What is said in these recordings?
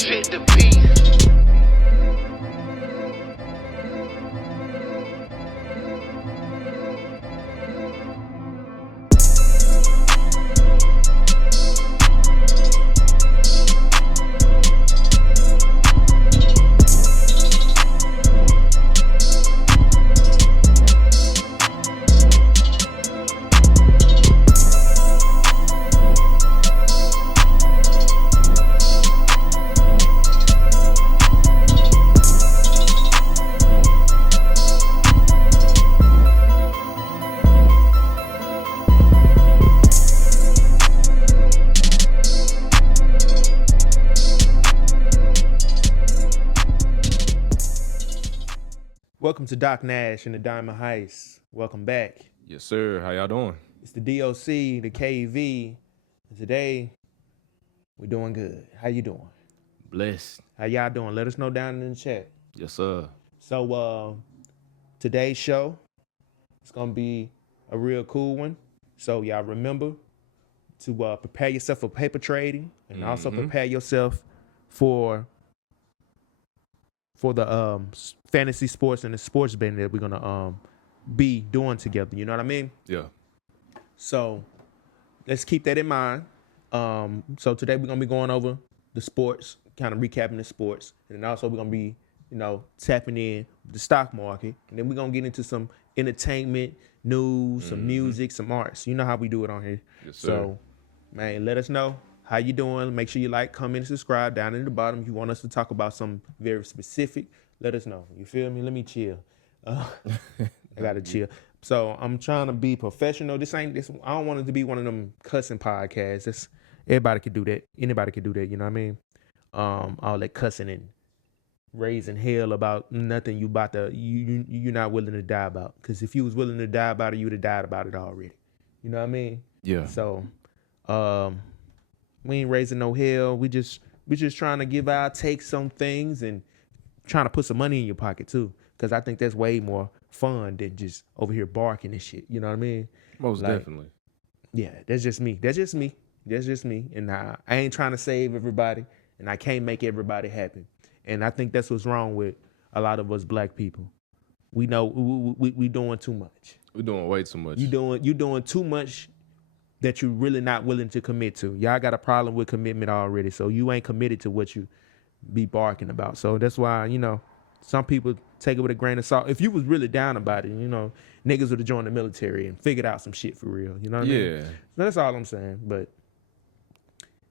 Fit the beat. Welcome to Doc Nash and the Diamond Heist. Welcome back. Yes, sir. How y'all doing? It's the DOC, the KV. And today, we're doing good. How you doing? Blessed. How y'all doing? Let us know down in the chat. Yes, sir. So, today's show is going to be a real cool one. So, y'all remember to prepare yourself for paper trading and also prepare yourself for the fantasy sports and the sports betting that we're gonna be doing together. You know what I mean? Yeah. So let's keep that in mind. So today we're gonna be going over the sports, kind of recapping the sports, and then also we're gonna be, tapping in the stock market, and then we're gonna get into some entertainment, news, some music, some arts. You know how we do it on here. Yes, sir. So, man, let us know how you doing. Make sure you like, comment, and subscribe down in the bottom. If you want us to talk about something very specific, let us know. You feel me? Let me chill. I gotta chill. So I'm trying to be professional. I don't want it to be one of them cussing podcasts. Everybody could do that. Anybody could do that. You know what I mean? All that cussing and raising hell about nothing you're not willing to die about. Because if you was willing to die about it, you would have died about it already. You know what I mean? Yeah. So, we ain't raising no hell. We just trying to give our takes on things and trying to put some money in your pocket too. Cause I think that's way more fun than just over here barking and shit. You know what I mean? Most definitely. Yeah, that's just me. And I ain't trying to save everybody, and I can't make everybody happy. And I think that's what's wrong with a lot of us black people. We know we doing too much. We're doing way too much. You doing too much that you're really not willing to commit to. Y'all got a problem with commitment already, so you ain't committed to what you be barking about. So that's why, some people take it with a grain of salt. If you was really down about it, niggas would have joined the military and figured out some shit for real. You know what I mean? Yeah. That's all I'm saying. But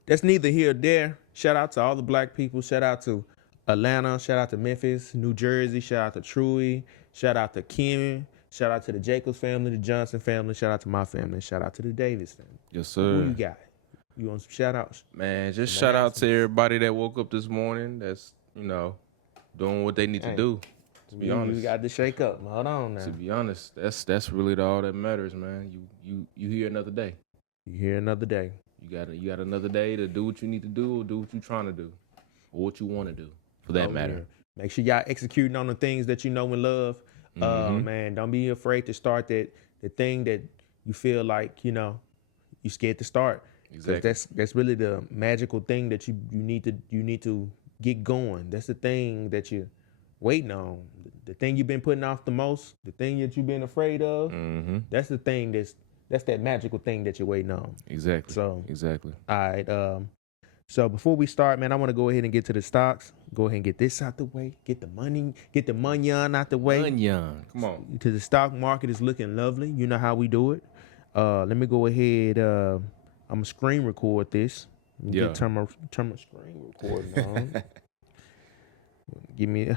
that's neither here or there. Shout out to all the black people. Shout out to Atlanta. Shout out to Memphis, New Jersey. Shout out to Truey. Shout out to Kim. Shout out to the Jacobs family, the Johnson family. Shout out to my family. Shout out to the Davis family. Yes, sir. Who you got? You want some shout outs? Man, just shout out to everybody that woke up this morning that's, doing what they need to do. To be honest. You got to shake up. Hold on now. To be honest, that's really all that matters, man. You here another day. You here another day. You got another day to do what you need to do or do what you're trying to do. Or what you want to do, for that matter. Yeah. Make sure y'all executing on the things that you know and love. Man, don't be afraid to start the thing that you feel like, you scared to start. Exactly. That's really the magical thing that you need to get going. That's the thing that you're waiting on. The thing you've been putting off the most, the thing that you've been afraid of. That's the thing that's that magical thing that you're waiting on. Exactly. So exactly. All right. So before we start, man, I want to go ahead and get to the stocks. Go ahead and get this out the way. Get the money out the way. Come on. Because the stock market is looking lovely. You know how we do it. Let me go ahead. I'm gonna screen record this. Yeah. Turn my screen recording on. Give me.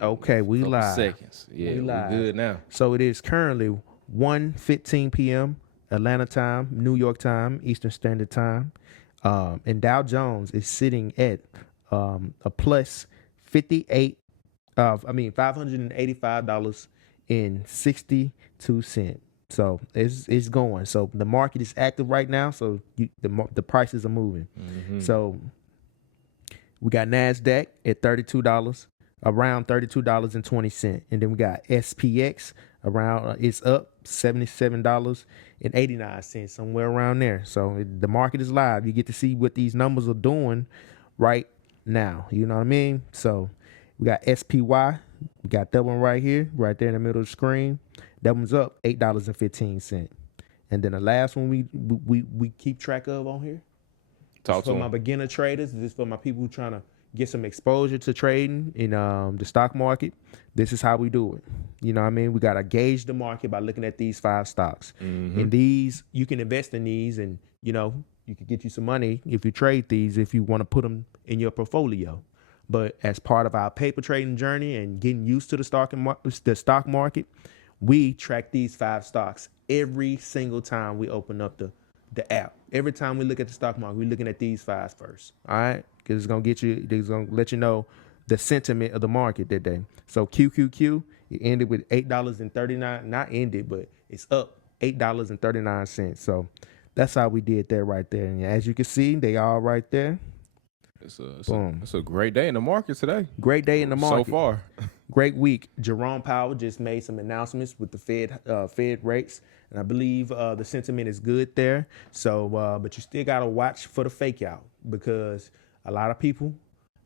Okay, we live. Seconds. Yeah, we good now. So it is currently 1:15 p.m. Atlanta time, New York time, Eastern Standard Time. And Dow Jones is sitting at a plus $585.62. So it's going. So the market is active right now. So the prices are moving. So we got NASDAQ at $32, around $32.20, and then we got SPX around. It's up $77.89, somewhere around there. So the market is live. You get to see what these numbers are doing right now. You know what I mean? So we got SPY. We got that one right here, right there in the middle of the screen. That one's up $8.15. And then the last one we keep track of on here. Talk For to my him. beginner traders, this is for my people trying to get some exposure to trading in the stock market. This is how we do it. You know what I mean? We got to gauge the market by looking at these 5 stocks. And these, you can invest in these and, you can get you some money if you trade these, if you want to put them in your portfolio. But as part of our paper trading journey and getting used to the stock market, we track these 5 stocks every single time we open up the app. Every time we look at the stock market, we're looking at these 5 first. All right? Because it's going to let you know the sentiment of the market that day. So QQQ, it ended with $8.39. Not ended, but it's up $8.39. So that's how we did that right there. And as you can see, they all right there. It's a great day in the market today. Great day in the market. So far. Great week. Jerome Powell just made some announcements with the Fed rates, and I believe the sentiment is good there. So, but you still gotta watch for the fake out, because a lot of people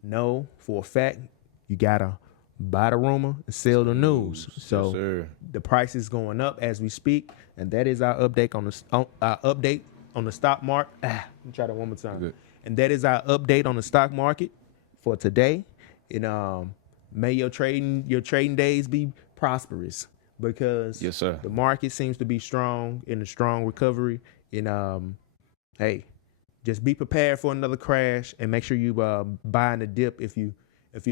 know for a fact you gotta buy the rumor and sell the news. So yes, the price is going up as we speak, and that is our update on the stock market. Let me try that one more time. Good. And that is our update on the stock market for today. And may your trading days be prosperous, because Yes, sir. the market seems to be strong, in a strong recovery. And hey, just be prepared for another crash, and make sure you buy in the dip if you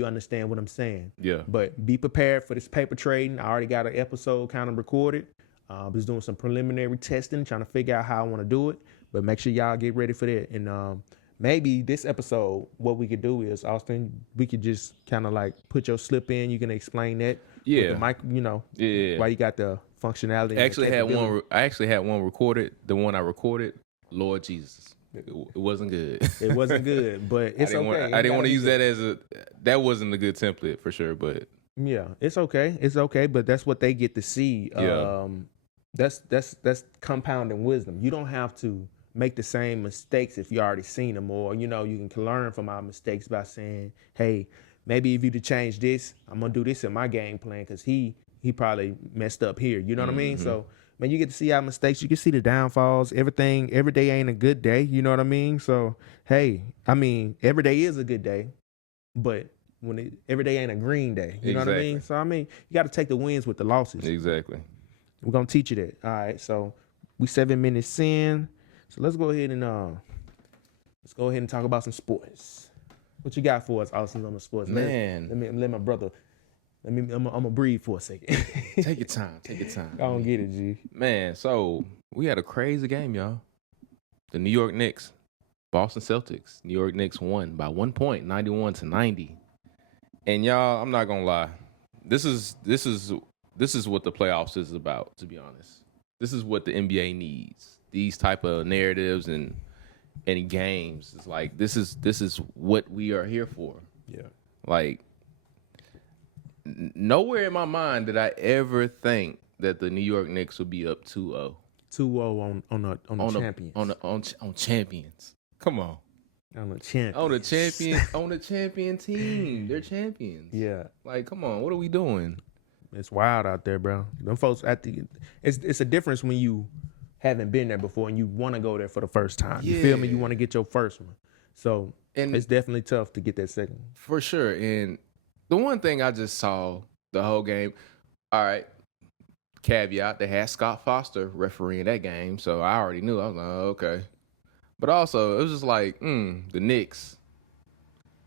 understand what I'm saying. Yeah. But be prepared for this paper trading. I already got an episode kind of recorded. I was doing some preliminary testing, trying to figure out how I want to do it. But make sure y'all get ready for that. And maybe this episode, what we could do is, Austin, we could just kind of like put your slip in. You can explain that. Yeah. With the mic, Yeah. why you got the functionality. I actually had one recorded. The one I recorded, Lord Jesus, it wasn't good. It wasn't good, but it's okay. I didn't want to use that that wasn't a good template for sure, but yeah, it's okay. It's okay, but that's what they get to see. Yeah. That's compounding wisdom. You don't have to make the same mistakes if you already seen them, or you can learn from our mistakes by saying, hey, maybe if you to change this, I'm gonna do this in my game plan, because he probably messed up here. You know what I mean? So man, you get to see our mistakes. You can see the downfalls. Every day ain't a good day. You know what I mean? So hey, I mean, every day is a good day, but every day ain't a green day. You know what I mean? So I mean, you got to take the wins with the losses. exactly. We're gonna teach you that. All right. So we 7 minutes in. So let's go ahead and talk about some sports. What you got for us, Austin, on the sports? Man. Let my brother. I'm gonna breathe for a second. Take your time. Take your time. I don't get it, G. Man, so we had a crazy game, y'all. The New York Knicks, Boston Celtics. New York Knicks won by 1 point, 91-90. And y'all, I'm not gonna lie. This is what the playoffs is about, to be honest. This is what the NBA needs. These type of narratives and games. It's like this is what we are here for. Yeah. Like nowhere in my mind did I ever think that the New York Knicks would be up 2-0. 2-0 on the champions. On champions. Come on. On the champions. On the champion team. They're champions. Yeah. Like, come on, what are we doing? It's wild out there, bro. Them folks it's a difference when you haven't been there before and you want to go there for the first time. You feel me? You want to get your first one. So it's definitely tough to get that second one. For sure. And the one thing I just saw the whole game, all right, caveat, they had Scott Foster refereeing that game, so I already knew. I was like, oh, okay. But also, it was just like, the Knicks.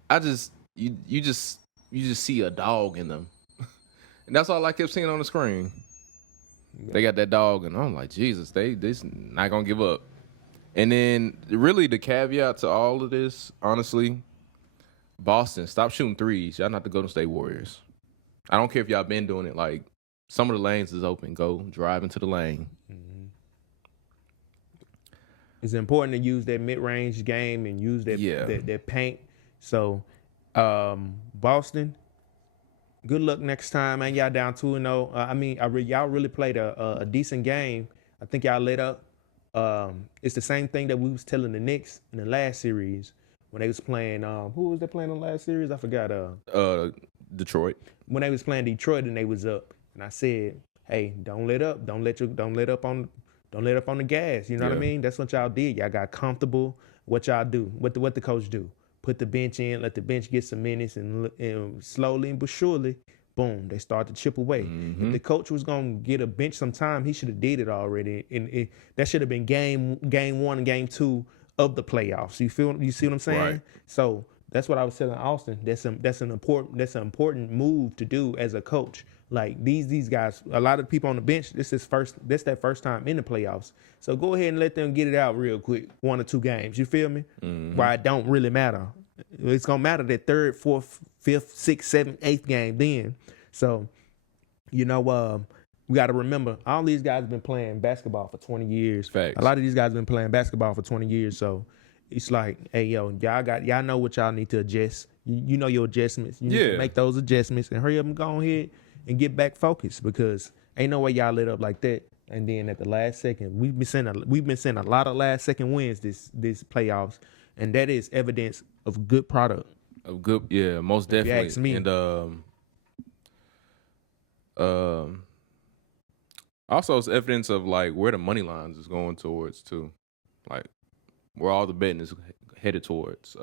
You just see a dog in them. And that's all I kept seeing on the screen. Yeah. They got that dog, and I'm like, Jesus, they not going to give up. And then, really, the caveat to all of this, honestly, Boston, stop shooting threes. Y'all not the Golden State Warriors. I don't care if y'all been doing it. Like, some of the lanes is open. Go drive into the lane. Mm-hmm. It's important to use that mid-range game and use that paint. So, Boston, good luck next time, man. Y'all down 2-0. I mean, y'all really played a decent game. I think y'all lit up. It's the same thing that we was telling the Knicks in the last series. when they was playing. Who was they playing in the last series? I forgot. Detroit. When they was playing Detroit and they was up, and I said, "Hey, don't let up. Don't let up on the gas." You know what I mean? That's what y'all did. Y'all got comfortable. What y'all do? What the coach do? Put the bench in, let the bench get some minutes, and slowly but surely, boom, they start to chip away. If the coach was gonna get a bench some time, he should have did it already, and that should have been game 1 and game 2 of the playoffs. You see what I'm saying? Right. So that's what I was telling Austin. That's an important move to do as a coach. Like these guys, a lot of people on the bench, this their first time in the playoffs. So go ahead and let them get it out real quick, 1 or 2 games. You feel me? Why it don't really matter. It's gonna matter that 3rd, 4th, 5th, 6th, 7th, 8th game then. So, we got to remember all these guys have been playing basketball for 20 years. Facts. A lot of these guys have been playing basketball for 20 years. So it's like, hey, yo, y'all know what y'all need to adjust. You know your adjustments. You need to make those adjustments and hurry up and go ahead and get back focused, because ain't no way y'all lit up like that. And then at the last second, we've been seeing a lot of last second wins this playoffs, and that is evidence of good product. Of good, yeah, most definitely. If you ask me. And also it's evidence of like where the money lines is going towards too, like where all the betting is headed towards.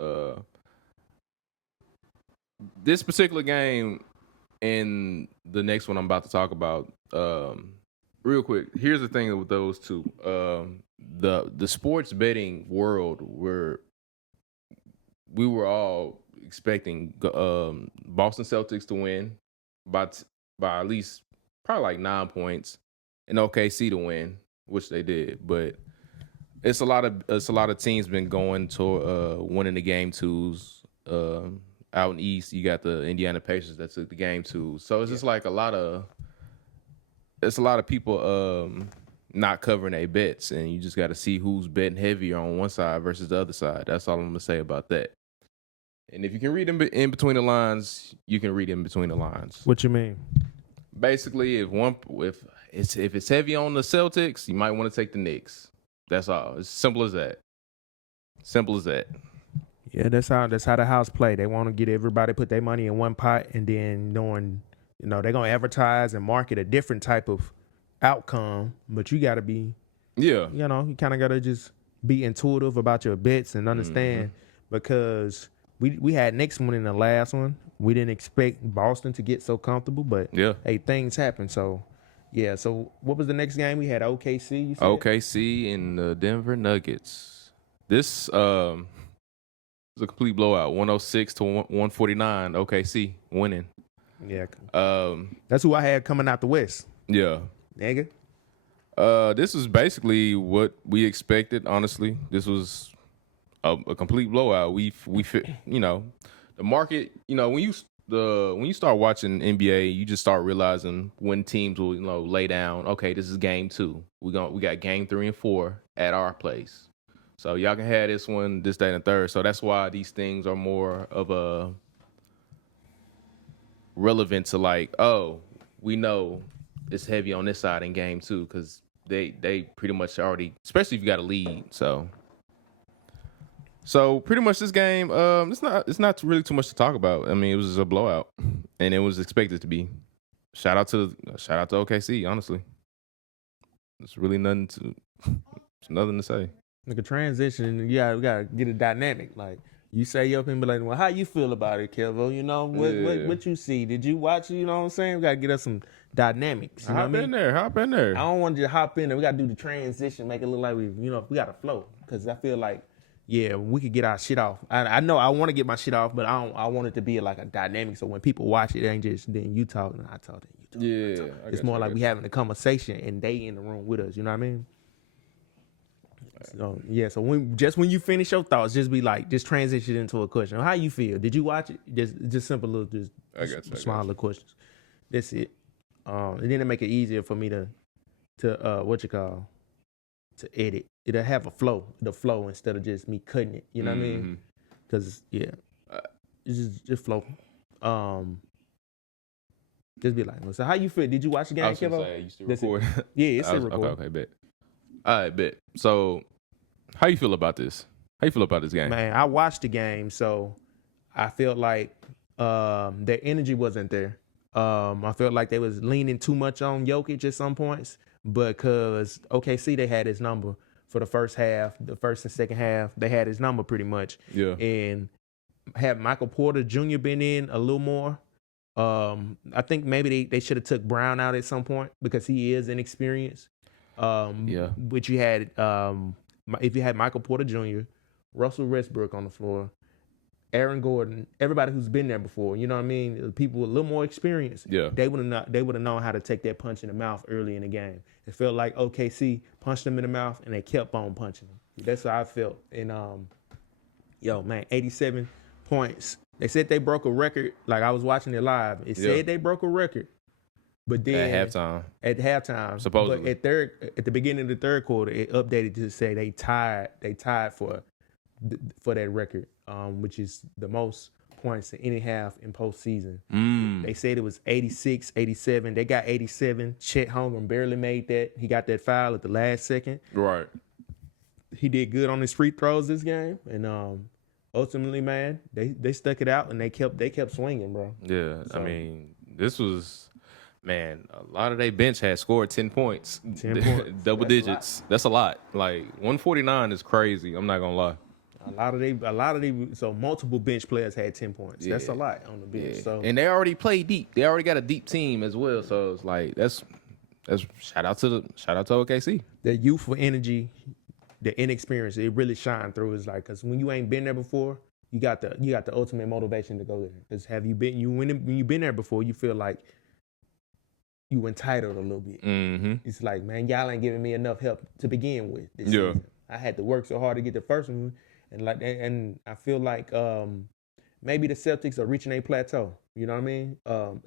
This particular game and the next one I'm about to talk about, real quick. Here's the thing with those two. The sports betting world, where we were all expecting Boston Celtics to win by at least probably like 9 points, and OKC to win, which they did. But it's a lot of teams been going to winning the game 2s. Out in East, you got the Indiana Pacers that took the game 2. So it's just like it's a lot of people not covering their bets, and you just got to see who's betting heavier on one side versus the other side. That's all I'm gonna say about that. And if you can read in between the lines, you can read in between the lines. What you mean? Basically, if it's heavy on the Celtics, you might want to take the Knicks. That's all. It's simple as that. Simple as that. Yeah, that's how the house play. They want to get everybody put their money in one pot, and then knowing, they're gonna advertise and market a different type of outcome. But you gotta be, you kind of gotta just be intuitive about your bets and understand, because we had Knicks one in the last one. We didn't expect Boston to get so comfortable, but hey, things happen. So yeah. So what was the next game? We had OKC. You said? OKC and the Denver Nuggets. This it was a complete blowout, 106 to 149. OKC winning. Yeah. That's who I had coming out the West. Yeah. Nigga. This was basically what we expected. Honestly, this was a complete blowout. We the market. When you start watching NBA, you just start realizing when teams will lay down. Okay, this is game 2. We got game 3 and 4 at our place. So y'all can have this one, this, that, and the third. So that's why these things are more of a relevant to like, oh, we know it's heavy on this side in game 2, because they pretty much already, especially if you got a lead. So pretty much this game, it's not really too much to talk about. I mean, it was a blowout, and it was expected to be. Shout out to OKC. Honestly, it's really nothing to say. Like a transition, we gotta get a dynamic. Like you say your opinion, be like, well, how you feel about it, Kelvo? What you see? Did you watch it? You know what I'm saying? We gotta get us some dynamics. Hop in there. I don't want you to hop in there. We gotta do the transition, make it look like we got to flow. Because I feel like, yeah, we could get our shit off. I know I want to get my shit off, but I want it to be like a dynamic. So when people watch it, it ain't just then you talking and I talk, then you talk. Yeah, it's more like we having a conversation and they in the room with us. You know what I mean? So yeah, so when you finish your thoughts, just be like, just transition into a question. How you feel? Did you watch it? Just simple little, small little questions. That's it. And then it make it easier for me to to edit. It'll have the flow instead of just me cutting it. You know what I mean? Because it's just flow. Just be like, well, so how you feel? Did you watch the game, Kevo? I used to record. Yeah, it's still recording. Okay, bet. All right, bet. So, how you feel about this? How you feel about this game? Man, I watched the game, so I felt like their energy wasn't there. I felt like they was leaning too much on Jokic at some points, because OKC, they had his number for the first half, the first and second half. They had his number pretty much. Yeah. And had Michael Porter Jr. been in a little more, I think maybe they should have took Brown out at some point because he is inexperienced. But you had if you had Michael Porter Jr., Russell Westbrook on the floor, Aaron Gordon, everybody who's been there before, you know what I mean? People with a little more experience. Yeah. They would have known how to take that punch in the mouth early in the game. It felt like OKC punched them in the mouth and they kept on punching them. That's how I felt. And 87 points. They said they broke a record. Like, I was watching it live. It said they broke a record. But then at halftime, supposedly. But at the beginning of the third quarter, it updated to say they tied for that record, which is the most points in any half in postseason. They said it was 86, 87. They got 87. Chet Holmgren barely made that. He got that foul at the last second. Right. He did good on his free throws this game, and ultimately, man, they stuck it out and they kept swinging, bro. Yeah, so, I mean, this was, man, a lot of their bench had scored 10 points. 10 points. Double digits. That's a lot. Like, 149 is crazy. I'm not gonna lie. So multiple bench players had 10 points. Yeah. That's a lot on the bench. Yeah. So, and they already play deep. They already got a deep team as well. So it's like that's shout out to OKC. The youthful energy, the inexperience, it really shined through. It's like, because when you ain't been there before, you got the ultimate motivation to go there. Because when you've been there before, you feel like you entitled a little bit. Mm-hmm. It's like, man, y'all ain't giving me enough help to begin with this season. I had to work so hard to get the first one. And I feel like maybe the Celtics are reaching a plateau. You know what I mean?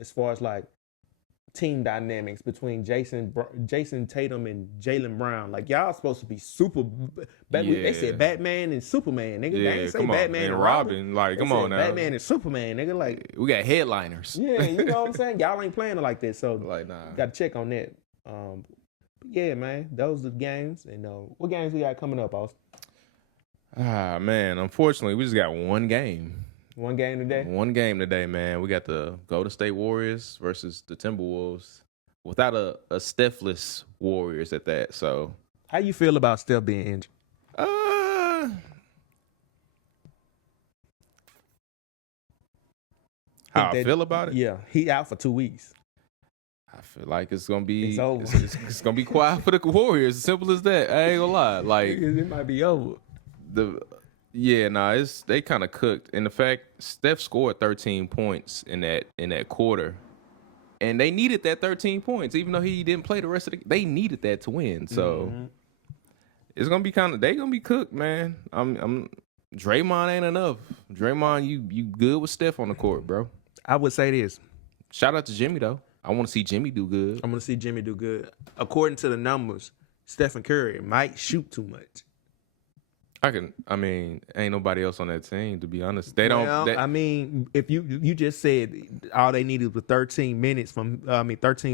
As far as like team dynamics between Jason Tatum and Jaylen Brown. Like, y'all supposed to be super. They said Batman and Superman, nigga. They ain't say Batman and Robin. Like, come on now. Batman and Superman, nigga. Like, we got headliners. Yeah, you know what I'm saying? Y'all ain't playing it like that. So, like, nah. Got to check on that. Yeah, man. Those are the games. And what games we got coming up, Austin? Man. Unfortunately, we just got one game. One game today? One game today, man. We got the Golden State Warriors versus the Timberwolves without a Steph-less Warriors at that. So, how you feel about Steph being injured? How I feel about it? Yeah, he out for 2 weeks. I feel like it's gonna be it's over. It's gonna be quiet for the Warriors. As simple as that. I ain't gonna lie. Like, it might be over. They kind of cooked. And the fact Steph scored 13 points in that quarter, and they needed that 13 points, even though he didn't play the rest of the. They needed that to win. So it's gonna be they gonna be cooked, man. I'm Draymond ain't enough. Draymond, you good with Steph on the court, bro. I would say this. Shout out to Jimmy though. I want to see Jimmy do good. I'm gonna see Jimmy do good. According to the numbers, Stephen Curry might shoot too much. Ain't nobody else on that team, to be honest. If you just said all they needed was 13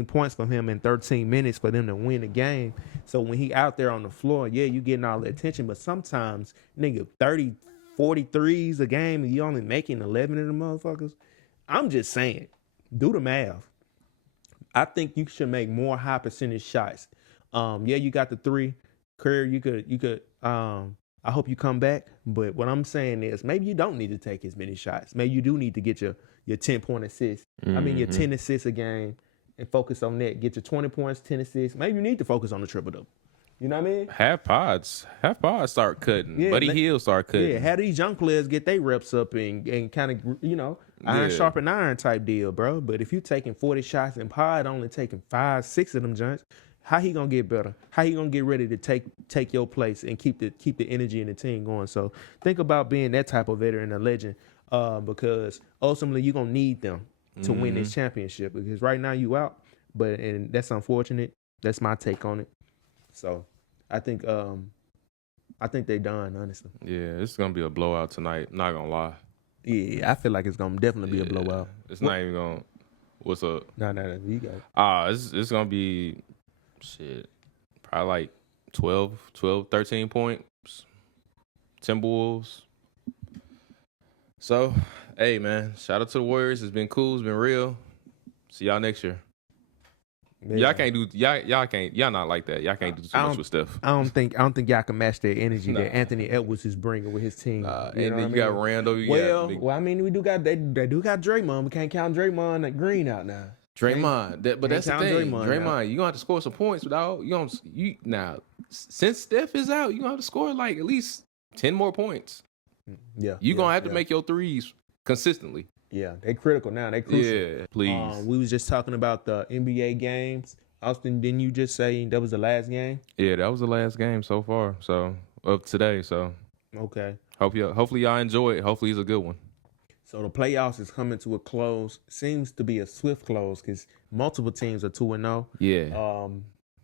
points from him and 13 minutes for them to win the game. So when he out there on the floor, yeah, you getting all the attention, but sometimes, nigga, 30, 43s a game and you only making 11 of the motherfuckers. I'm just saying, do the math. I think you should make more high percentage shots. You got the three. Curry, you could I hope you come back, but what I'm saying is maybe you don't need to take as many shots. Maybe you do need to get your 10-point assist. Your 10 assists a game and focus on that. Get your 20 points, 10 assists. Maybe you need to focus on the triple-double. You know what I mean? Half pods start cutting. Yeah, Buddy Hield start cutting. Yeah, how these young players get their reps up and kind of, iron sharpen iron type deal, bro. But if you taking 40 shots and Pod only taking 5, 6 of them joints, how he gonna get better? How he gonna get ready to take your place and keep the energy in the team going? So think about being that type of veteran, a legend, because ultimately you're gonna need them to win this championship. Because right now you out, and that's unfortunate. That's my take on it. So I think they done, honestly. Yeah, it's gonna be a blowout tonight. Not gonna lie. Yeah, I feel like it's gonna definitely be a blowout. It's not even gonna. What's up? No, you got it. It's gonna be. Shit, probably like 12, 13 points, Timberwolves. So, hey, man, shout out to the Warriors. It's been cool. It's been real. See y'all next year. Yeah. Y'all not like that. Y'all can't do too much with stuff. I don't think y'all can match the energy that Anthony Edwards is bringing with his team. And then you got Randall. I mean, we do got they do got Draymond. We can't count Draymond and Green out now. Draymond, but that's the thing. Draymond, you gonna have to score some points, dog. Now since Steph is out, you gonna have to score like at least 10 more points. Yeah, you gonna have to make your threes consistently. Yeah, they critical now. They crucial. Yeah, please. We was just talking about the NBA games. Austin, didn't you just say that was the last game? Yeah, that was the last game so far. So of today. So okay. Hopefully y'all enjoy it. Hopefully it's a good one. So the playoffs is coming to a close. Seems to be a swift close because multiple teams are 2-0. Yeah.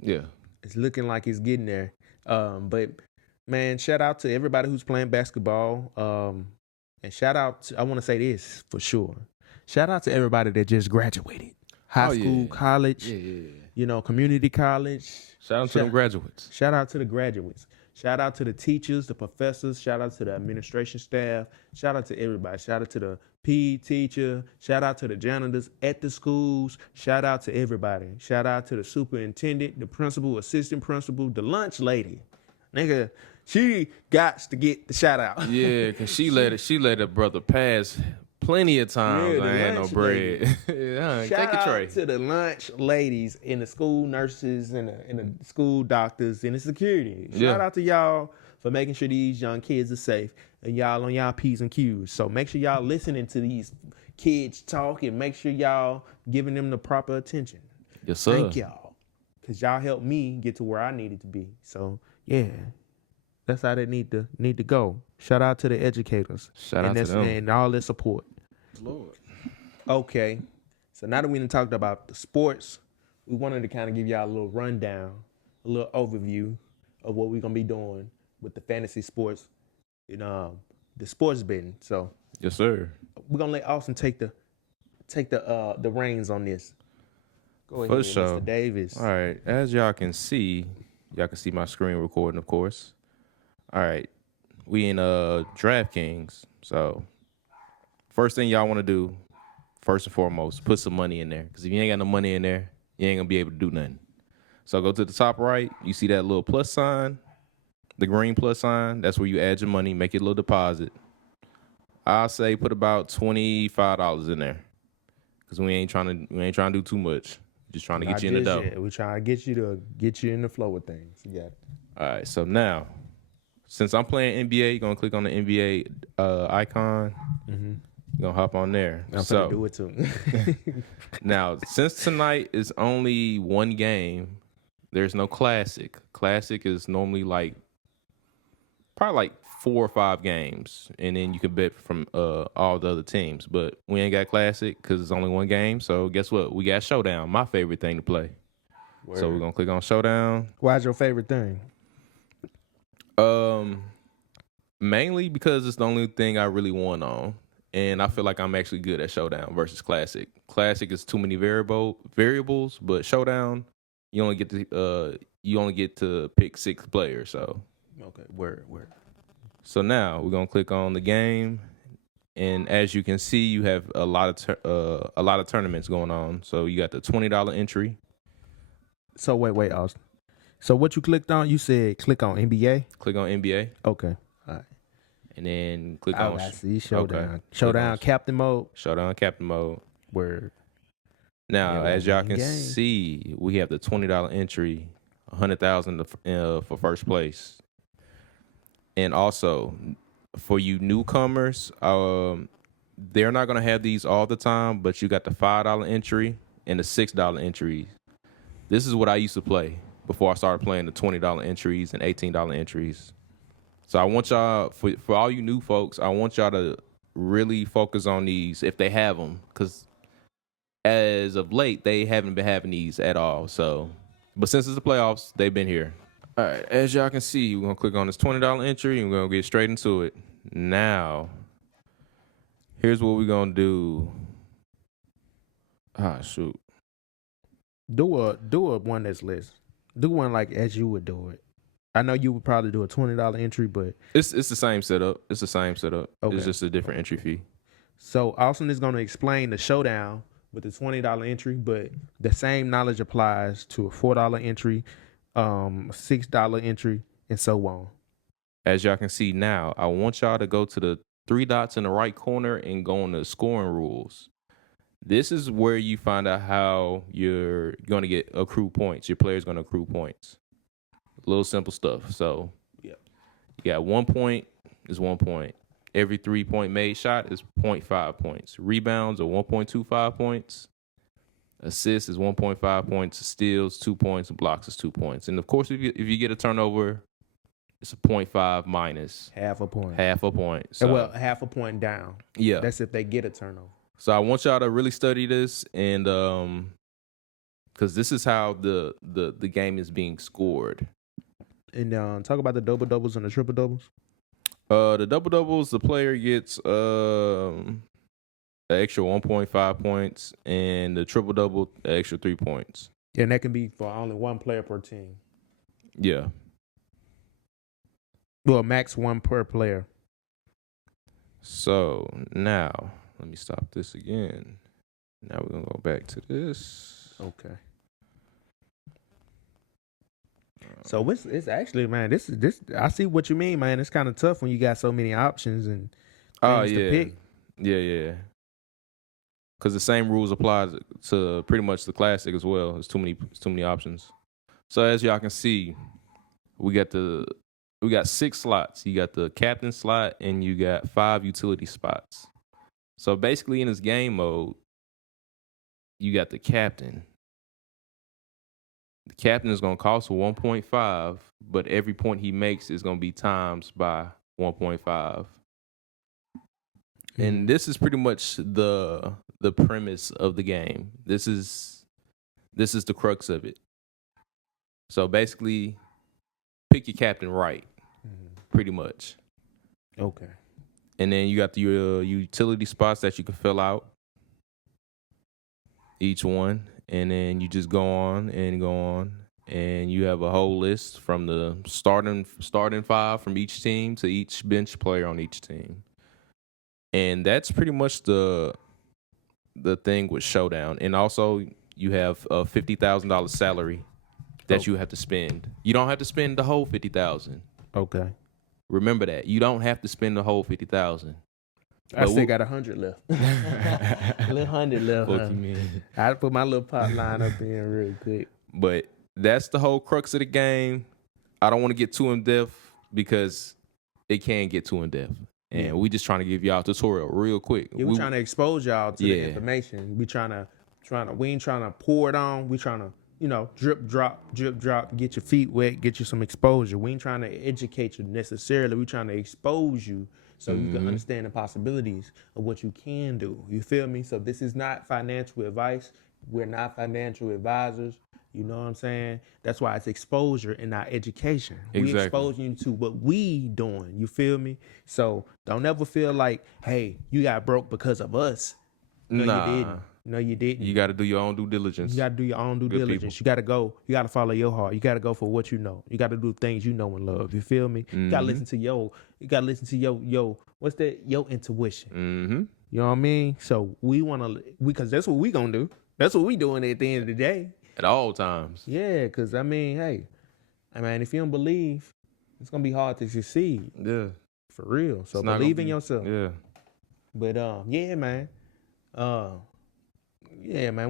Yeah. It's looking like it's getting there. But man, shout out to everybody who's playing basketball. And shout out to, I want to say this for sure. Shout out to everybody that just graduated. High school, college, community college. Shout out to the graduates. Shout out to the graduates. Shout out to the teachers, the professors. Shout out to the administration staff. Shout out to everybody. Shout out to the PE teacher. Shout out to the janitors at the schools. Shout out to everybody. Shout out to the superintendent, the principal, assistant principal, the lunch lady. Nigga, she got to get the shout out. Yeah, because she let her brother pass plenty of times. I ain't had no bread. Shout out to the lunch ladies and the school nurses and the school doctors and the security. Shout out to y'all for making sure these young kids are safe and y'all on y'all P's and Q's. So make sure y'all listening to these kids talk and make sure y'all giving them the proper attention. Yes, sir. Thank y'all. Because y'all helped me get to where I needed to be. So, yeah. That's how they need to go. Shout out to the educators. Shout out to them. And all their support. Lord. Okay. So now that we done talked about the sports, we wanted to kind of give y'all a little rundown, a little overview of what we're going to be doing with the fantasy sports and the sports betting. So yes, sir. We're going to let Austin take the reins on this. Go ahead, for sure. Mr. Davis. All right. As y'all can see my screen recording, of course. All right, we in DraftKings. So first thing y'all want to do, first and foremost, put some money in there. Because if you ain't got no money in there, you ain't going to be able to do nothing. So go to the top right. You see that little plus sign, the green plus sign. That's where you add your money, make your little deposit. I'll say put about $25 in there. Because we ain't trying to do too much. Just trying to get you in the dough. We're trying to get you in the flow of things. You got it. All right, so now, since I'm playing NBA, you're going to click on the NBA icon. Mm-hmm. You're going to hop on there. I'm going to do it too. Now, since tonight is only one game, there's no Classic. Classic is normally probably like 4 or 5 games, and then you can bet from all the other teams. But we ain't got Classic because it's only one game. So guess what? We got Showdown, my favorite thing to play. Word. So we're going to click on Showdown. Why's your favorite thing? Mainly because it's the only thing I really won on, and I feel like I'm actually good at Showdown versus Classic. Classic is too many variables, but Showdown, you only get to pick 6 players. So okay, word. So now we're gonna click on the game, and as you can see, you have a lot of tournaments going on. So you got the $20 entry. So wait, Austin. So what you clicked on? You said click on NBA? Click on NBA. Okay. All right. And then click on... I see Showdown. Okay. Showdown Captain Mode. Showdown Captain Mode. Word. Now, as y'all can see, we have the $20 entry, $100,000 for first place. And also, for you newcomers, they're not going to have these all the time, but you got the $5 entry and the $6 entry. This is what I used to play before I started playing the $20 entries and $18 entries. So I want y'all, for all you new folks, I want y'all to really focus on these if they have them, because as of late, they haven't been having these at all. So, but since it's the playoffs, they've been here. All right, as y'all can see, we're going to click on this $20 entry, and we're going to get straight into it. Now, here's what we're going to do. Shoot. Do a one that's less. Do one like as you would do it. I know you would probably do a $20 entry, but It's the same setup. It's the same setup. Okay. It's just a different entry fee. So Austin is going to explain the showdown with the $20 entry, but the same knowledge applies to a $4 entry, $6 entry, and so on. As y'all can see now, I want y'all to go to the 3 dots in the right corner and go on the scoring rules. This is where you find out how you're going to get accrue points. Your player's going to accrue points. Little simple stuff. So you got 1 point is 1 point. Every 3-point made shot is 0.5 points. Rebounds are 1.25 points. Assists is 1.5 points. Steals 2 points. Blocks is 2 points. And of course, if you get a turnover, it's a 0.5 minus half a point. Half a point. So, well, half a point down. Yeah, that's if they get a turnover. So I want y'all to really study this, and because this is how the game is being scored. And talk about the double doubles and the triple doubles. The double doubles, the player gets an extra 1.5 points, and the triple double, an extra 3 points. Yeah, and that can be for only one player per team. Yeah. Well, max one per player. So now, let me stop this again. Now we're gonna go back to this. Okay. So it's actually, man, this I see what you mean, man. It's kind of tough when you got so many options and things to pick. Yeah. Because the same rules apply to pretty much the classic as well. There's too many options. So as y'all can see, we got 6 slots. You got the captain slot and you got 5 utility spots. So basically in this game mode, you got the captain. The captain is going to cost 1.5, but every point he makes is going to be times by 1.5. And this is pretty much the premise of the game. This is the crux of it. So basically, pick your captain right, pretty much. Okay. And then you got your utility spots that you can fill out, each one. And then you just go on, and you have a whole list from the starting 5 from each team to each bench player on each team. And that's pretty much the thing with Showdown. And also, you have a $50,000 salary that you have to spend. You don't have to spend the whole $50,000. Okay. Remember that. You don't have to spend the whole $50,000. I still got 100 left. A little 100 left. What you mean? I put my little pot line up in real quick. But that's the whole crux of the game. I don't want to get too in depth because it can get too in depth. And we just trying to give y'all a tutorial real quick. Yeah, we trying to expose y'all to the information. We ain't trying to pour it on. We trying to, drip, drop, get your feet wet, get you some exposure. We ain't trying to educate you necessarily. We trying to expose you so you can understand the possibilities of what you can do. You feel me? So this is not financial advice. We're not financial advisors. You know what I'm saying? That's why it's exposure and not education. Exactly. We exposing you to what we doing. You feel me? So don't ever feel like, hey, you got broke because of us. No, you didn't. No, you didn't. You got to do your own due diligence. You got to do your own due diligence. People. You got to follow your heart. You got to go for what you know. You got to do things you know and love. You feel me? You got to listen to your what's that? Your intuition. Mm-hmm. You know what I mean? So because that's what we going to do. That's what we doing at the end of the day. At all times. Yeah, because, if you don't believe, it's going to be hard to succeed. Yeah. For real. So believe in yourself. Yeah. But, yeah, man.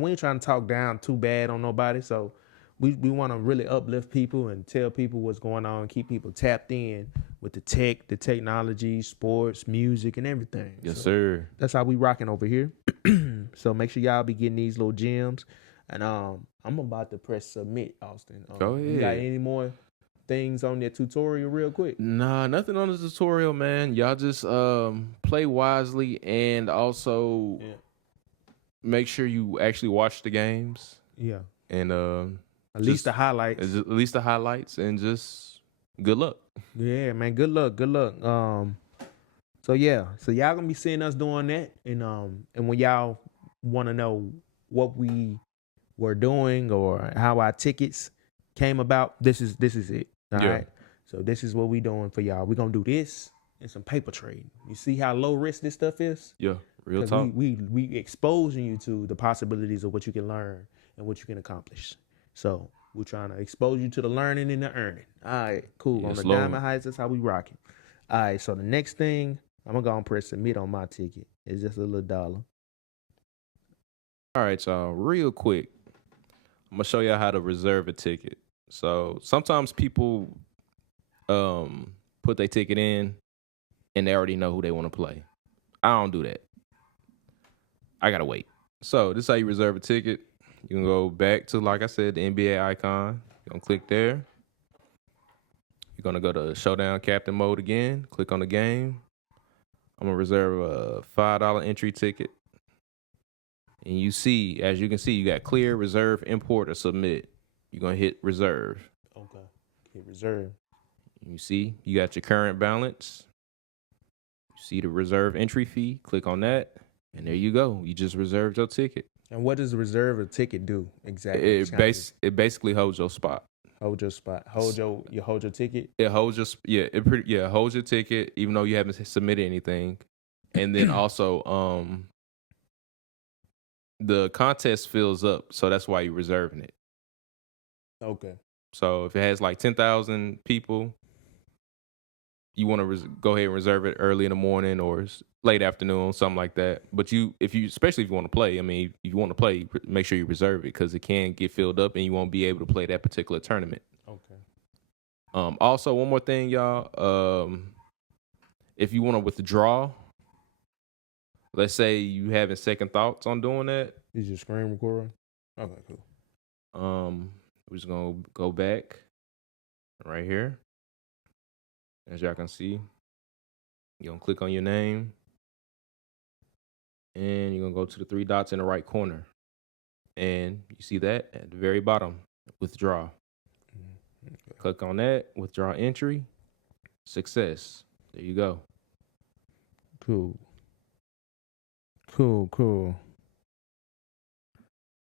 We ain't trying to talk down too bad on nobody. So we want to really uplift people and tell people what's going on, keep people tapped in with the tech, the technology, sports, music, and everything. Yes, sir. That's how we rocking over here. So make sure y'all be getting these little gems. And I'm about to press submit, Austin. Go ahead. You got any more things on your tutorial real quick? Nah, nothing on the tutorial, man. Y'all just play wisely and also make sure you actually watch the games. Yeah. And at least the highlights. At least the highlights, and just good luck. Yeah, man. Good luck. So y'all gonna be seeing us doing that, and when y'all want to know what we were doing or how our tickets came about, this is it. All right. So this is what we doing for y'all. We're gonna do this and some paper trading. You see how low risk this stuff is? Yeah, real 'Cause talk. we exposing you to the possibilities of what you can learn and what you can accomplish. So we're trying to expose you to the learning and the earning. All right, cool. On Yes, the Lord. Diamond Heights, that's how we rocking. All right, so the next thing, I'm gonna go and press submit on my ticket. It's just a little dollar. All right, y'all. Real quick, I'm gonna show y'all how to reserve a ticket. So sometimes people put their ticket in and they already know who they want to play. I don't do that. I gotta wait. So this is how you reserve a ticket. You can go back to, like I said, the NBA icon. You're gonna click there. You're gonna go to Showdown Captain mode again. Click on the game. I'm gonna reserve a $5 entry ticket. And you see, as you can see, you got clear, reserve, import, or submit. You're gonna hit reserve. Okay. Hit reserve. You see, you got your current balance. You see the reserve entry fee. Click on that, and there you go. You just reserved your ticket. And what does reserve a ticket do exactly? It basically holds your spot. Hold your spot. Hold your ticket. It holds your holds your ticket even though you haven't submitted anything, and then also the contest fills up, so that's why you're reserving it. Okay. So if it has like 10,000 people, you want to go ahead and reserve it early in the morning or late afternoon, something like that. But especially if you want to play, I mean, if you want to play, make sure you reserve it because it can get filled up and you won't be able to play that particular tournament. Okay. Also, one more thing, y'all. If you want to withdraw, let's say you having second thoughts on doing that. Is your screen recording? Okay, cool. We're just gonna go back right here. As y'all can see, you're gonna click on your name and you're gonna go to the three dots in the right corner. And you see that at the very bottom, withdraw. Okay. Click on that, withdraw entry, success. There you go. Cool.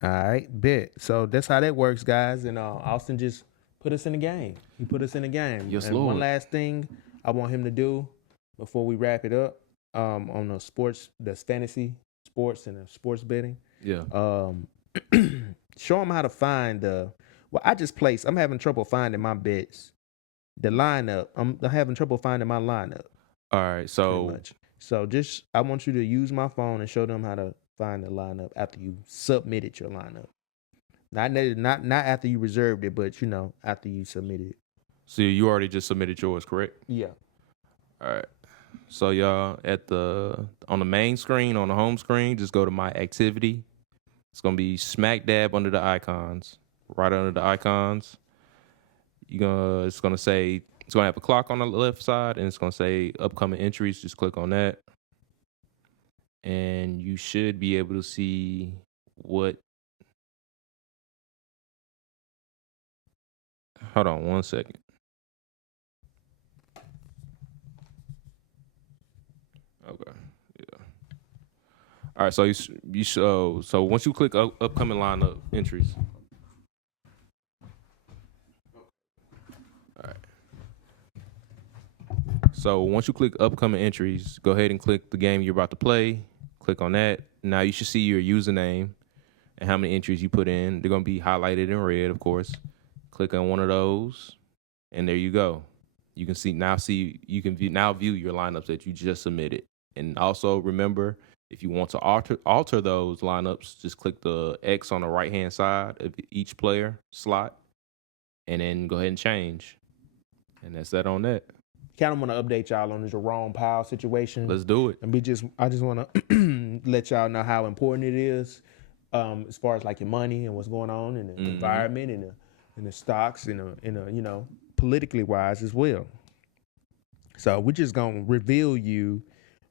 All right, bet. So that's how that works, guys. And Austin just put us in the game. He put us in the game. Yes, and Lord. one last thing I want him to do before we wrap it up, on the fantasy sports and the sports betting. Yeah. Show him how to find I'm having trouble finding my bets. The lineup. I'm having trouble finding my lineup. All right. So I want you to use my phone and show them how to find the lineup after you submitted your lineup. Not after you reserved it, but after you submitted it. So you already just submitted yours, correct? Yeah. All right. So y'all on the main screen, on the home screen, just go to my activity. It's gonna be smack dab under the icons. Right under the icons. It's gonna have a clock on the left side and it's gonna say upcoming entries. Just click on that. And you should be able to see what. Hold on 1 second. Okay. Yeah. All right. So so once you click upcoming lineup entries. All right. So once you click upcoming entries, go ahead and click the game you're about to play. Click on that. Now you should see your username and how many entries you put in. They're gonna be highlighted in red, of course. Click on one of those, and there you go. You can you can view your lineups that you just submitted. And also remember, if you want to alter those lineups, just click the X on the right hand side of each player slot, and then go ahead and change. And that's that on that. Kind of want to update y'all on the Jerome Powell situation. Let's do it. And I just want to let y'all know how important it is, as far as like your money and what's going on in the environment and the stocks and politically wise as well. So we're just gonna reveal you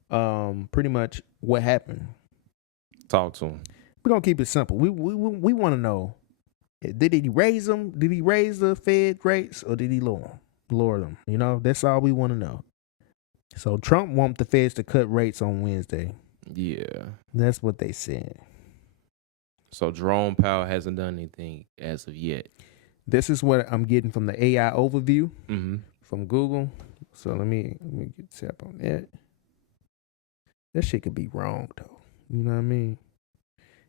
pretty much what happened. Talk to him. We're gonna keep it simple. We want to know, did he raise them? Did he raise the Fed rates or did he lower them? That's all we want to know. So Trump wants the Feds to cut rates on Wednesday. Yeah. That's what they said. So Jerome Powell hasn't done anything as of yet. This is what I'm getting from the AI overview. Mm-hmm. from Google. So let me get tap on that. That shit could be wrong though. You know what I mean?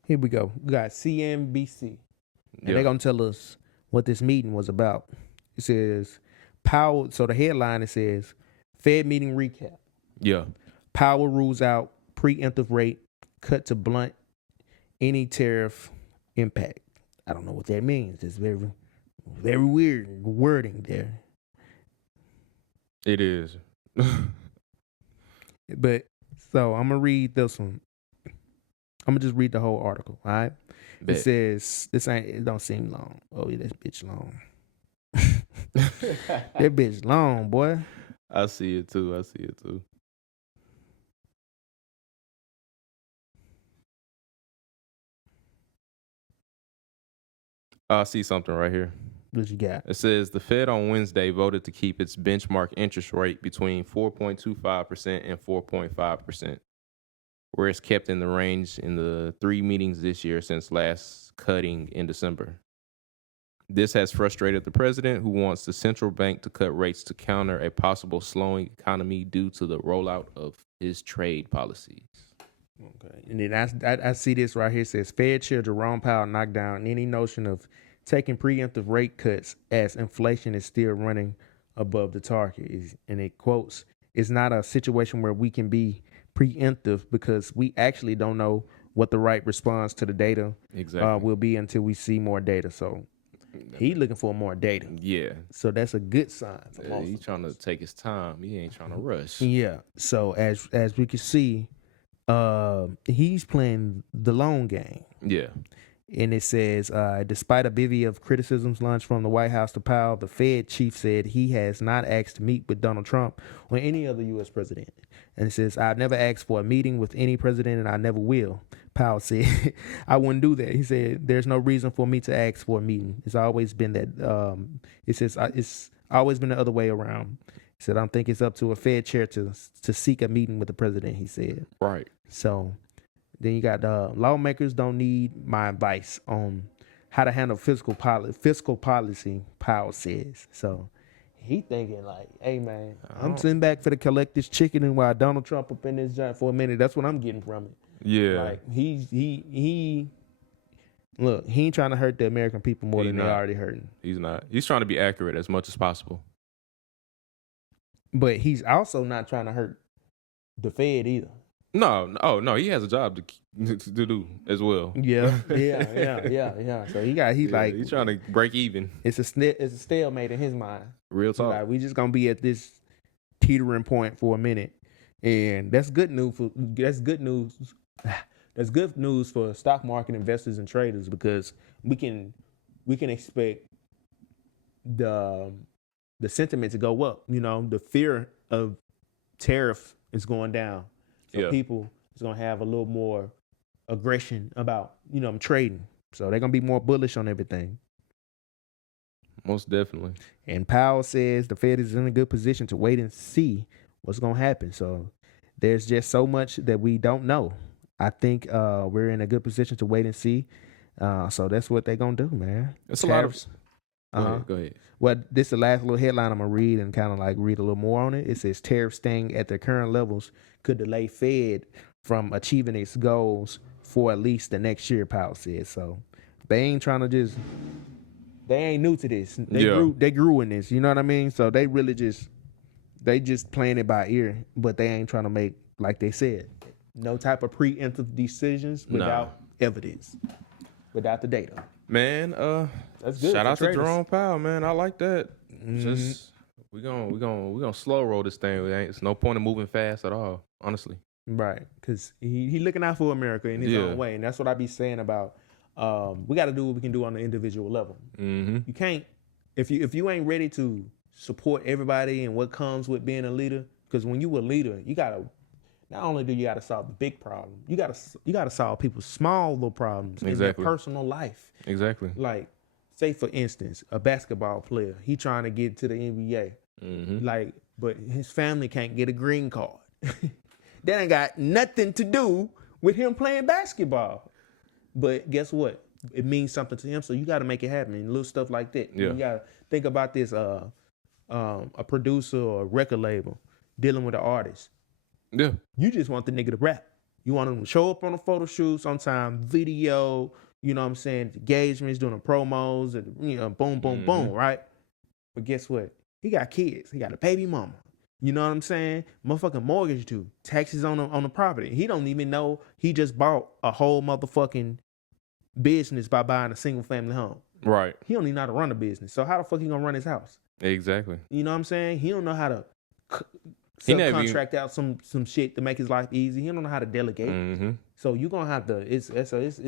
Here we go. We got CNBC. And they're gonna tell us what this meeting was about. It says Powell. So the headline it says Fed meeting recap. Yeah. Powell rules out preemptive rate cut to blunt any tariff impact. I don't know what that means. It's very, very weird wording there. It is. But so I'm gonna read this one. I'm gonna just read the whole article. All right. Bet. It says it don't seem long. Oh yeah, that bitch long. That bitch long, boy. I see it too. I see something right here. What you got? It says the Fed on Wednesday voted to keep its benchmark interest rate between 4.25% and 4.5%, where it's kept in the range in the 3 meetings this year since last cutting in December. This has frustrated the president, who wants the central bank to cut rates to counter a possible slowing economy due to the rollout of his trade policies. Okay. And then I see this right here. It says Fed Chair Jerome Powell knocked down any notion of taking preemptive rate cuts as inflation is still running above the target. And it quotes, "It's not a situation where we can be preemptive because we actually don't know what the right response to the data will be until we see more data." So he's looking for more data. Yeah. So that's a good sign for most. He's trying to take his time. He ain't trying to rush. Yeah. So as we can see, he's playing the long game. Yeah. And it says, despite a bevy of criticisms launched from the White House to Powell, the Fed chief said he has not asked to meet with Donald Trump or any other U.S. president. And it says, "I've never asked for a meeting with any president and I never will." Powell said, "I wouldn't do that." He said, "There's no reason for me to ask for a meeting. It's always been that." It says, "It's always been the other way around." He said, "I don't think it's up to a Fed chair to seek a meeting with the president," he said. Right. So then you got lawmakers don't need my advice on how to handle fiscal policy, Powell says. So he thinking like, hey, man, I'm sitting back for to collect this chicken and while Donald Trump up in this joint for a minute. That's what I'm getting from it. Yeah. Like he look, he ain't trying to hurt the American people more than they already hurting. He's not. He's trying to be accurate as much as possible. But he's also not trying to hurt the Fed either. No. He has a job to do as well. Yeah. So he's trying to break even. It's a stalemate in his mind. Real talk. Like, we just gonna be at this teetering point for a minute, and that's good news. That's good news for stock market investors and traders, because we can expect the sentiment to go up. You know, the fear of tariff is going down. So people is gonna have a little more aggression about, trading. So they're gonna be more bullish on everything. Most definitely. And Powell says the Fed is in a good position to wait and see what's gonna happen. So there's just so much that we don't know. I think we're in a good position to wait and see. So that's what they're gonna do, man. It's a lot of. Go ahead. Well, this is the last little headline I'm gonna read and kind of like read a little more on it. It says tariffs staying at their current levels could delay Fed from achieving its goals for at least the next year, Powell said. So they ain't trying to they ain't new to this. They grew in this, you know what I mean? So they really just playing it by ear, but they ain't trying to make, like they said, no type of preemptive decisions without evidence, without the data. Man, that's good. Shout out to Jerome Powell, man. I like that. Just we gonna slow roll this thing. It's no point in moving fast at all, honestly. Right, because he looking out for America in his own way, and that's what I be saying about. We got to do what we can do on the individual level. Mm-hmm. You can't if you ain't ready to support everybody and what comes with being a leader. Because when you a leader, you gotta not only do you gotta solve the big problem, you gotta solve people's small little problems in their personal life. Exactly. Like, say for instance, a basketball player, he trying to get to the NBA, but his family can't get a green card. That ain't got nothing to do with him playing basketball. But guess what? It means something to him, so you got to make it happen. And little stuff like that. Yeah. You got to think about this a producer or a record label dealing with an artist. Yeah. You just want the nigga to rap. You want him to show up on a photo shoot sometime, video, you know what I'm saying, engagements, doing the promos, and boom, boom, boom, right? But guess what? He got kids. He got a baby mama. You know what I'm saying? Motherfucking mortgage due. Taxes on the property. He don't even know he just bought a whole motherfucking business by buying a single family home. Right. He don't even know how to run a business. So how the fuck he gonna run his house? Exactly. You know what I'm saying? He don't know how to subcontract out some shit to make his life easy. He don't know how to delegate. Mm-hmm. So you gonna have to. It's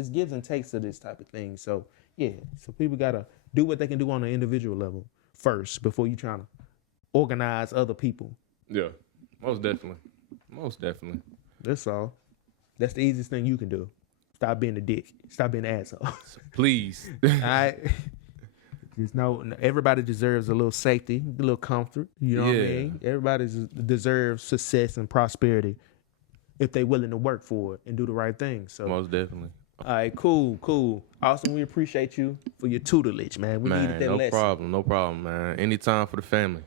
gives and takes to this type of thing. So yeah. So people gotta do what they can do on an individual level first before you trying to organize other people. Yeah. Most definitely. Most definitely. That's all. That's the easiest thing you can do. Stop being a dick. Stop being an asshole. Please. All right. Just know everybody deserves a little safety, a little comfort. You know what I mean? Everybody deserves success and prosperity if they willing to work for it and do the right thing. So most definitely. All right, cool. Awesome. We appreciate you for your tutelage, man. We needed that lesson. No problem, man. Anytime for the family.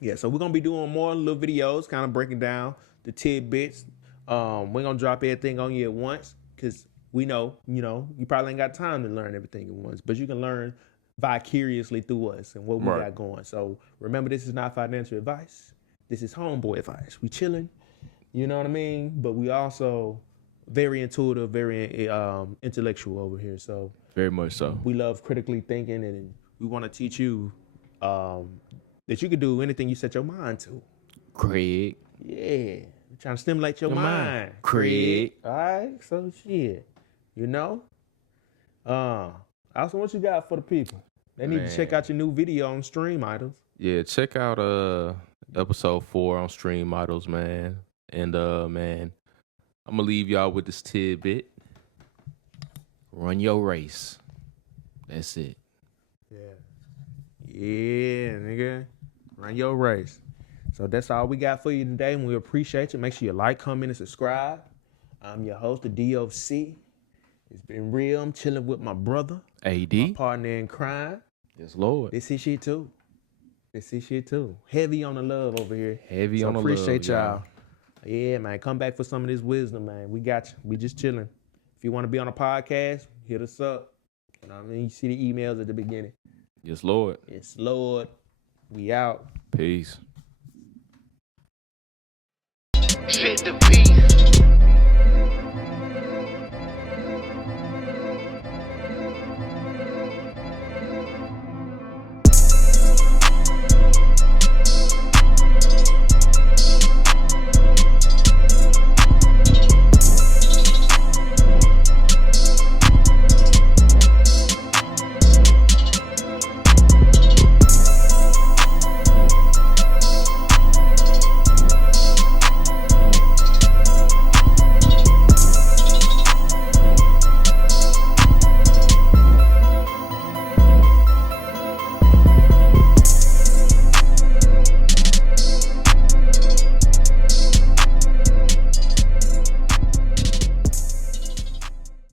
Yeah, so we're gonna be doing more little videos, kind of breaking down the tidbits. We're gonna drop everything on you at once because we know, you probably ain't got time to learn everything at once, but you can learn vicariously through us and what we got going. So remember, this is not financial advice. This is homeboy advice. We chilling, you know what I mean? But we also very intuitive, very intellectual over here. So very much so. We love critically thinking, and we want to teach you that you can do anything you set your mind to. Craig. Yeah. We're trying to stimulate your mind. Craig. All right. So shit. Also, what you got for the people? They need to check out your new video on Stream Idols. Yeah, check out episode 4 on Stream Idols, man. And man, I'm gonna leave y'all with this tidbit. Run your race. That's it. Yeah, nigga. Run your race. So that's all we got for you today, and we appreciate you. Make sure you like, comment, and subscribe. I'm your host, the DOC. It's been real. I'm chilling with my brother. AD. My partner in crime. Yes, Lord. This is shit too. Heavy on the love over here. Heavy on the love. Appreciate y'all. Yeah, man. Come back for some of this wisdom, man. We got you. We just chilling. If you want to be on a podcast, hit us up. You know what I mean? You see the emails at the beginning. Yes, Lord. Yes, Lord. We out. Peace. Fit the beat.